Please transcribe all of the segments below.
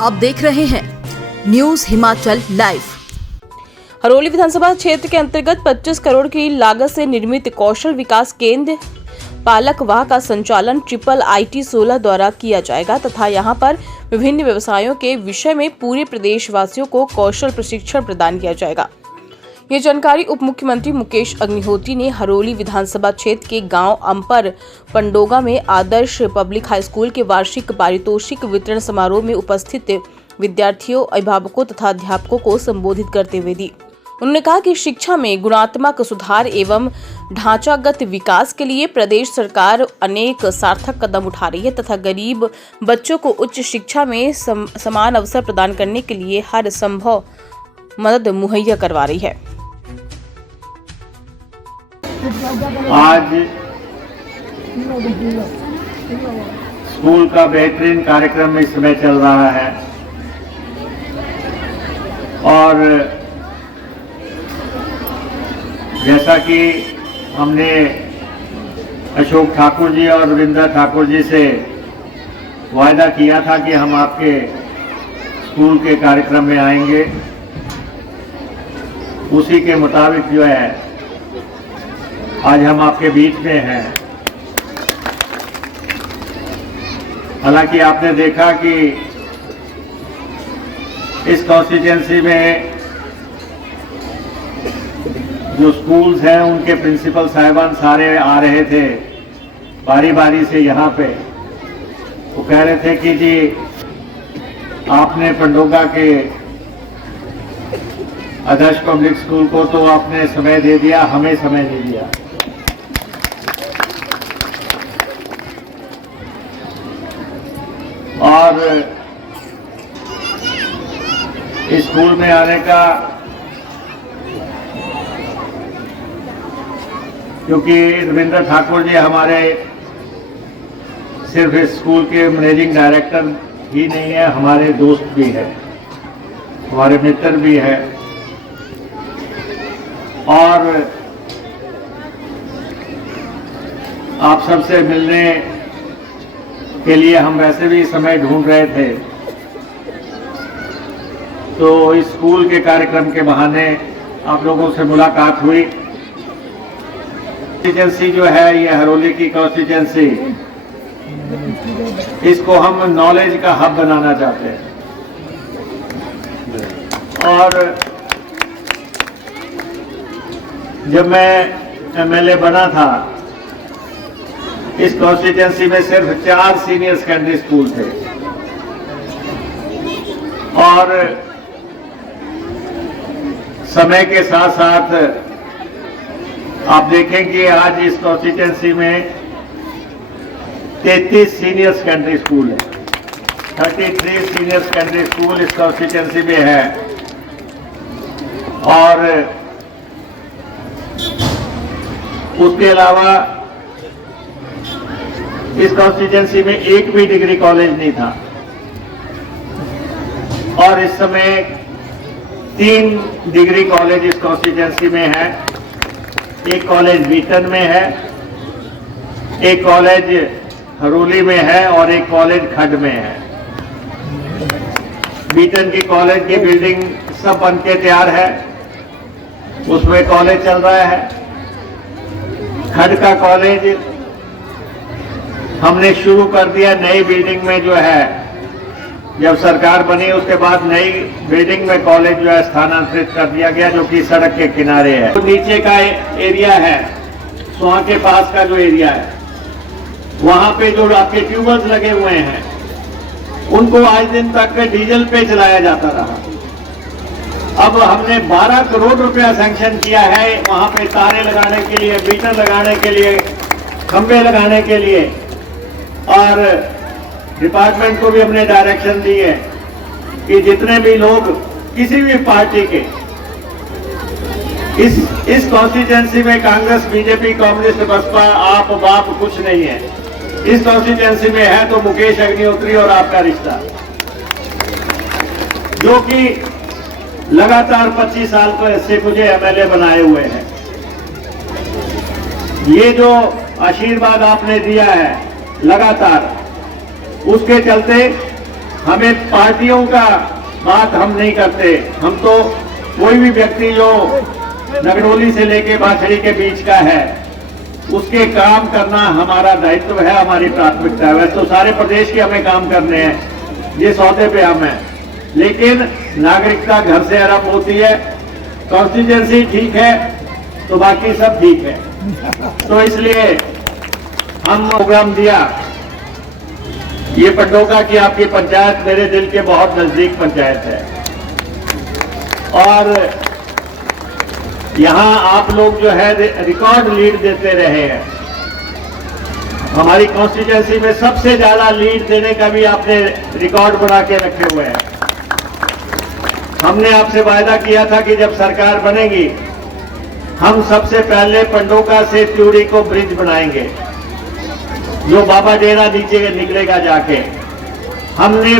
आप देख रहे हैं न्यूज हिमाचल लाइव। हरोली विधानसभा क्षेत्र के अंतर्गत 25 करोड़ की लागत से निर्मित कौशल विकास केंद्र पालकवाह का संचालन IIIT 16 द्वारा किया जाएगा तथा यहां पर विभिन्न व्यवसायों के विषय में पूरे प्रदेशवासियों को कौशल प्रशिक्षण प्रदान किया जाएगा। ये जानकारी उप मुख्यमंत्री मुकेश अग्निहोत्री ने हरोली विधानसभा क्षेत्र के गांव अंपर पंडोगा में आदर्श पब्लिक हाई स्कूल के वार्षिक पारितोषिक वितरण समारोह में उपस्थित विद्यार्थियों, अभिभावकों तथा अध्यापकों को संबोधित करते हुए दी। उन्होंने कहा कि शिक्षा में गुणात्मक सुधार एवं ढांचागत विकास के लिए प्रदेश सरकार अनेक सार्थक कदम उठा रही है तथा गरीब बच्चों को उच्च शिक्षा में समान अवसर प्रदान करने के लिए हर संभव मदद मुहैया करवा रही है। आज स्कूल का बेहतरीन कार्यक्रम इस समय चल रहा है और जैसा कि हमने अशोक ठाकुर जी और रविंद्र ठाकुर जी से वायदा किया था कि हम आपके स्कूल के कार्यक्रम में आएंगे, उसी के मुताबिक जो है आज हम आपके बीच में हैं। हालांकि आपने देखा कि इस कॉन्स्टिट्यूएंसी में जो स्कूल्स हैं उनके प्रिंसिपल साहिबान सारे आ रहे थे बारी बारी से यहाँ पे। वो कह रहे थे कि जी आपने पंडोगा के आदर्श पब्लिक स्कूल को तो आपने समय दे दिया, हमें समय दे दिया। और इस स्कूल में आने का, क्योंकि रविंद्र ठाकुर जी हमारे सिर्फ इस स्कूल के मैनेजिंग डायरेक्टर ही नहीं है, हमारे दोस्त भी हैं, हमारे मित्र भी हैं और आप सबसे मिलने के लिए हम वैसे भी समय ढूंढ रहे थे, तो इस स्कूल के कार्यक्रम के बहाने आप लोगों से मुलाकात हुई। कॉन्स्टिट्यूएंसी जो है ये हरोली की कॉन्स्टिट्यूएंसी, इसको हम नॉलेज का हब बनाना चाहते हैं और जब मैं एमएलए बना था इस कॉन्स्टिट्यूएंसी में सिर्फ 4 सीनियर सेकेंडरी स्कूल थे और समय के साथ साथ आप देखें कि आज इस कॉन्स्टिट्यूएंसी में 33 सीनियर सेकेंडरी स्कूल है, 33 सीनियर सेकेंडरी स्कूल इस कॉन्स्टिट्यूएंसी में है और उसके अलावा इस कॉन्स्टिट्यूएंसी में एक भी डिग्री कॉलेज नहीं था और इस समय 3 डिग्री कॉलेज इस कॉन्स्टिट्यूएंसी में है। एक कॉलेज बीटन में है, एक कॉलेज हरोली में है और एक कॉलेज खड में है। बीटन की कॉलेज की बिल्डिंग सब बन के तैयार है, उसमें कॉलेज चल रहा है। खड का कॉलेज हमने शुरू कर दिया, नई बिल्डिंग में जो है, जब सरकार बनी उसके बाद नई बिल्डिंग में कॉलेज जो है स्थानांतरित कर दिया गया, जो कि सड़क के किनारे है। तो नीचे का एरिया है, वहां के पास का जो एरिया है, वहां पे जो आपके ट्यूबवेल्स लगे हुए हैं उनको आज दिन तक डीजल पे चलाया जाता रहा। अब हमने 12 करोड़ रुपया सैंक्शन किया है वहां पे तारे लगाने के लिए, मीटर लगाने के लिए, खंभे लगाने के लिए और डिपार्टमेंट को भी हमने डायरेक्शन दी है कि जितने भी लोग किसी भी पार्टी के इस कॉन्स्टिट्यूएंसी में कांग्रेस, बीजेपी, कम्युनिस्ट, बसपा, आप बाप कुछ नहीं है, इस कॉन्स्टिट्यूएंसी में है तो मुकेश अग्निहोत्री और आपका रिश्ता, जो कि लगातार 25 साल से मुझे एमएलए बनाए हुए हैं। ये जो आशीर्वाद आपने दिया है लगातार, उसके चलते हमें पार्टियों का बात हम नहीं करते। हम तो कोई भी व्यक्ति जो नगरोली से लेके बाछड़ी के बीच का है, उसके काम करना हमारा दायित्व है, हमारी प्राथमिकता है। वैसे तो सारे प्रदेश के हमें काम करने हैं, जिस औहदे पे हम हैं, लेकिन नागरिकता घर से आरंभ होती है। कॉन्स्टिट्यूएंसी ठीक है तो बाकी सब ठीक है। तो इसलिए हम प्रोग्राम दिया ये पंडोका की आपकी पंचायत मेरे दिल के बहुत नजदीक पंचायत है, और यहां आप लोग जो है रिकॉर्ड लीड देते रहे हैं। हमारी कॉन्स्टिट्यूएंसी में सबसे ज्यादा लीड देने का भी आपने रिकॉर्ड बना के रखे हुए हैं। हमने आपसे वायदा किया था कि जब सरकार बनेगी हम सबसे पहले पंडोका से त्यूरी को ब्रिज बनाएंगे, जो बाबा डेरा नीचे निकलेगा जाके। हमने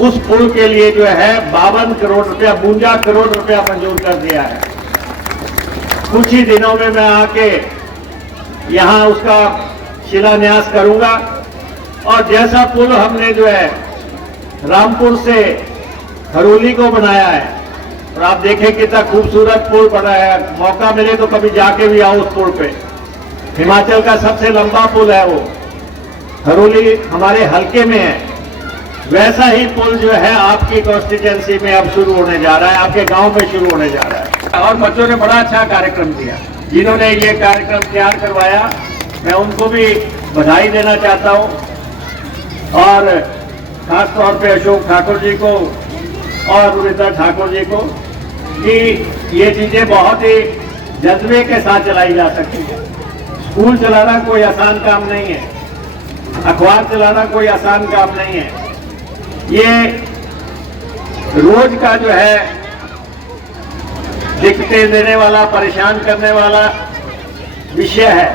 उस पुल के लिए जो है 52 करोड़ रुपया, 52 करोड़ रुपया मंजूर कर दिया है। कुछ ही दिनों में मैं आके यहां उसका शिलान्यास करूंगा। और जैसा पुल हमने जो है रामपुर से हरोली को बनाया है, और आप देखें कितना खूबसूरत पुल बनाया है। मौका मिले तो कभी जाके भी आओ उस पुल पे। हिमाचल का सबसे लंबा पुल है वो, हरोली हमारे हलके में है। वैसा ही पुल जो है आपकी कॉन्स्टिट्यूएंसी में अब शुरू होने जा रहा है, आपके गांव में शुरू होने जा रहा है। और बच्चों ने बड़ा अच्छा कार्यक्रम किया, जिन्होंने ये कार्यक्रम तैयार करवाया, मैं उनको भी बधाई देना चाहता हूं। और खास तौर पे अशोक ठाकुर जी को और रुविंदर ठाकुर जी को, कि ये चीजें बहुत ही जज्बे के साथ चलाई जा सकती है। स्कूल चलाना कोई आसान काम नहीं है, अखबार चलाना कोई आसान काम नहीं है। ये रोज का जो है दिक्कतें देने वाला, परेशान करने वाला विषय है,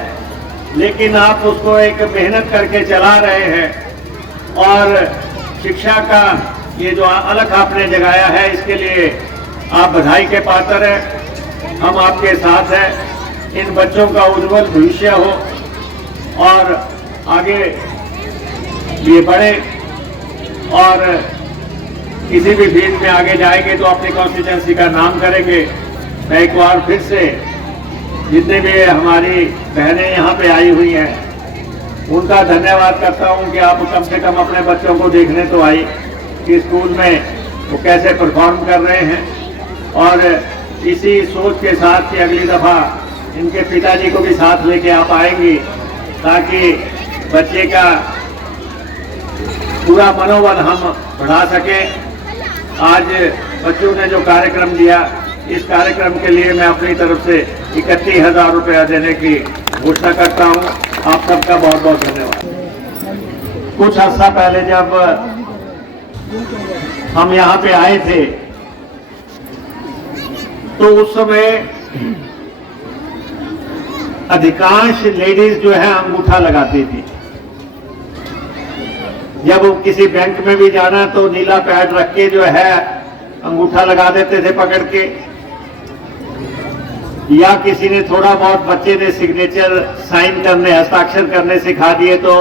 लेकिन आप उसको एक मेहनत करके चला रहे हैं। और शिक्षा का ये जो अलख आपने जगाया है, इसके लिए आप बधाई के पात्र हैं। हम आपके साथ हैं। इन बच्चों का उज्जवल भविष्य हो और आगे ये बढ़े, और किसी भी फील्ड में आगे जाएंगे तो अपनी कॉन्स्टिट्यूएंसी का नाम करेंगे। मैं एक बार फिर से जितने भी हमारी बहनें यहाँ पे आई हुई हैं उनका धन्यवाद करता हूँ कि आप कम से कम अपने बच्चों को देखने तो आई कि स्कूल में वो कैसे परफॉर्म कर रहे हैं। और इसी सोच के साथ कि अगली दफा इनके पिताजी को भी साथ लेके आप आएंगी, ताकि बच्चे का पूरा मनोबल हम बढ़ा सकें। आज बच्चों ने जो कार्यक्रम दिया, इस कार्यक्रम के लिए मैं अपनी तरफ से 31,000 रुपया देने की घोषणा करता हूं। आप सबका बहुत बहुत धन्यवाद। कुछ अर्सा पहले जब हम यहाँ पे आए थे तो उस समय अधिकांश लेडीज जो है अंगूठा लगाती थी। जब किसी बैंक में भी जाना तो नीला पैड रख के जो है अंगूठा लगा देते थे पकड़ के, या किसी ने थोड़ा बहुत बच्चे ने सिग्नेचर साइन करने, हस्ताक्षर करने सिखा दिए तो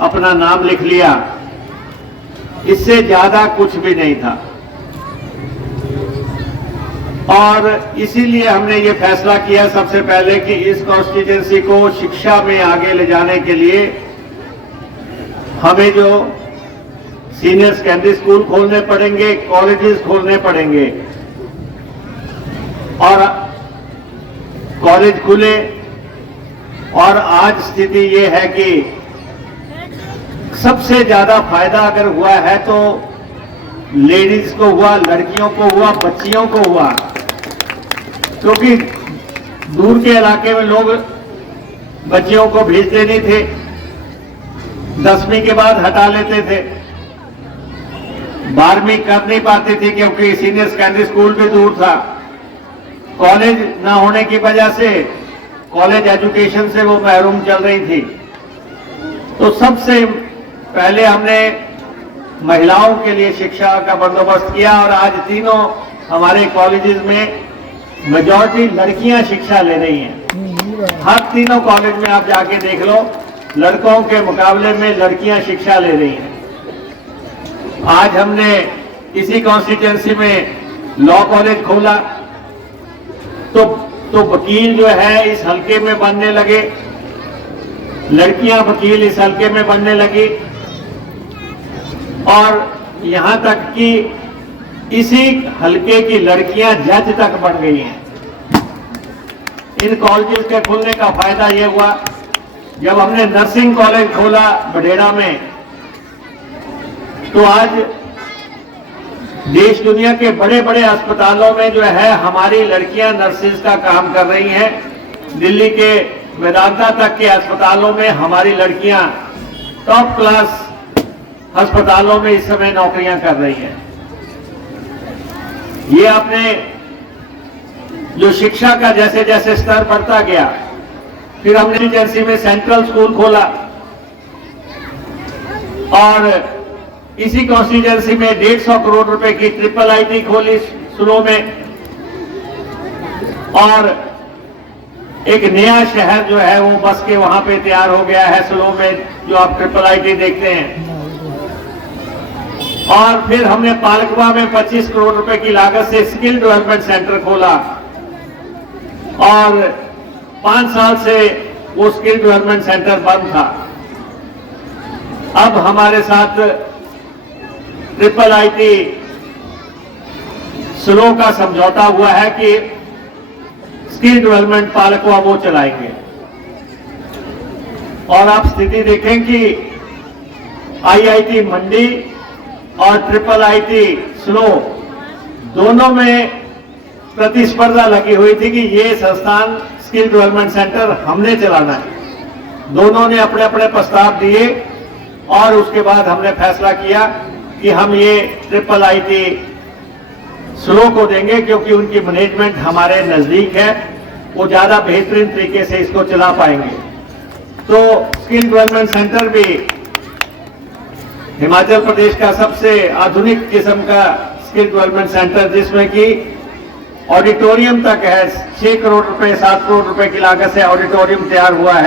अपना नाम लिख लिया। इससे ज्यादा कुछ भी नहीं था। और इसीलिए हमने ये फैसला किया सबसे पहले कि इस कॉन्स्टिट्यूएंसी को शिक्षा में आगे ले जाने के लिए हमें जो सीनियर सेकेंडरी स्कूल खोलने पड़ेंगे, कॉलेजेस खोलने पड़ेंगे। और कॉलेज खुले, और आज स्थिति ये है कि सबसे ज्यादा फायदा अगर हुआ है तो लेडीज को हुआ, लड़कियों को हुआ, बच्चियों को हुआ। क्योंकि दूर के इलाके में लोग बच्चियों को भेजते नहीं थे, 10वीं के बाद हटा लेते थे, 12वीं कर नहीं पाती थी क्योंकि सीनियर सेकेंडरी स्कूल भी दूर था। कॉलेज ना होने की वजह से कॉलेज एजुकेशन से वो महरूम चल रही थी। तो सबसे पहले हमने महिलाओं के लिए शिक्षा का बंदोबस्त किया, और आज तीनों हमारे कॉलेजेस में मेजॉरिटी लड़कियां शिक्षा ले रही हैं। हर तीनों कॉलेज में आप जाके देख लो, लड़कों के मुकाबले में लड़कियां शिक्षा ले रही हैं। आज हमने इसी कॉन्स्टिट्यूंसी में लॉ कॉलेज खोला, तो वकील जो है इस हल्के में बनने लगे, लड़कियां वकील इस हल्के में बनने लगी, और यहां तक कि इसी हल्के की लड़कियां जज तक बन गई हैं। इन कॉलेजेस के खुलने का फायदा यह हुआ, जब हमने नर्सिंग कॉलेज खोला बडेड़ा में, तो आज देश दुनिया के बड़े बड़े अस्पतालों में जो है हमारी लड़कियां नर्सेज का काम कर रही हैं। दिल्ली के वेदांता तक के अस्पतालों में हमारी लड़कियां टॉप क्लास अस्पतालों में इस समय नौकरियां कर रही हैं। ये आपने जो शिक्षा का जैसे जैसे स्तर बढ़ता गया, फिर हमने एजेंसी में सेंट्रल स्कूल खोला, और इसी कॉन्स्टिट्यूंसी में 150 करोड़ रुपए की ट्रिपल आईटी खोली सुलो में, और एक नया शहर जो है वो बस के वहां पे तैयार हो गया है सुलो में, जो आप ट्रिपल आईटी देखते हैं। और फिर हमने पालकवा में 25 करोड़ रुपए की लागत से स्किल डेवलपमेंट सेंटर खोला, और 5 साल से वो स्किल डेवलपमेंट सेंटर बंद था। अब हमारे साथ ट्रिपल आईटी स्लो का समझौता हुआ है कि स्किल डेवलपमेंट पालकवा वो चलाएंगे। और आप स्थिति देखें कि आईआईटी मंडी और ट्रिपल आईटी स्लो दोनों में प्रतिस्पर्धा लगी हुई थी कि ये संस्थान स्किल डेवलपमेंट सेंटर हमने चलाना है। दोनों ने अपने अपने प्रस्ताव दिए, और उसके बाद हमने फैसला किया कि हम ये ट्रिपल आईटी स्लो को देंगे, क्योंकि उनकी मैनेजमेंट हमारे नजदीक है, वो ज्यादा बेहतरीन तरीके से इसको चला पाएंगे। तो स्किल डेवलपमेंट सेंटर भी हिमाचल प्रदेश का सबसे आधुनिक किस्म का स्किल डेवलपमेंट सेंटर, जिसमें कि ऑडिटोरियम तक है। 6 करोड़ रुपए 7 करोड़ रुपए की लागत से ऑडिटोरियम तैयार हुआ है।